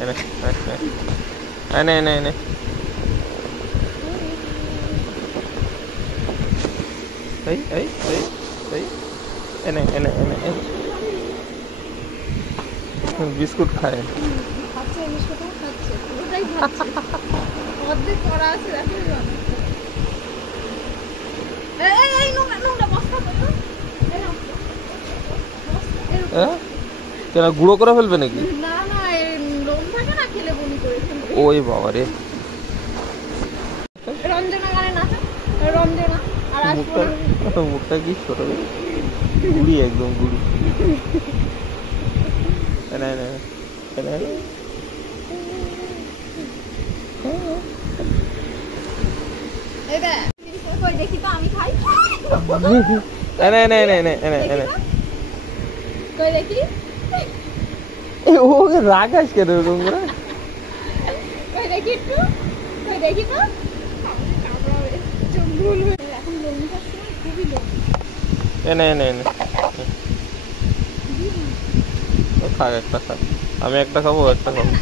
এনে এনে এনে এনে এই এই এই এই এনে এনে এনে এনে বিস্কুট খায়। কেন গুঁড়ো করে ফেলবে নাকি? ওই বাবা রে, মুখটা কি ছোট, গুড়ি একদম গুড়ি। ওকে রাখাস কেন ওরকম করে? এনে এনে এনে থাক, একটা থাক, আমি একটা খাবো, একটা খাবো।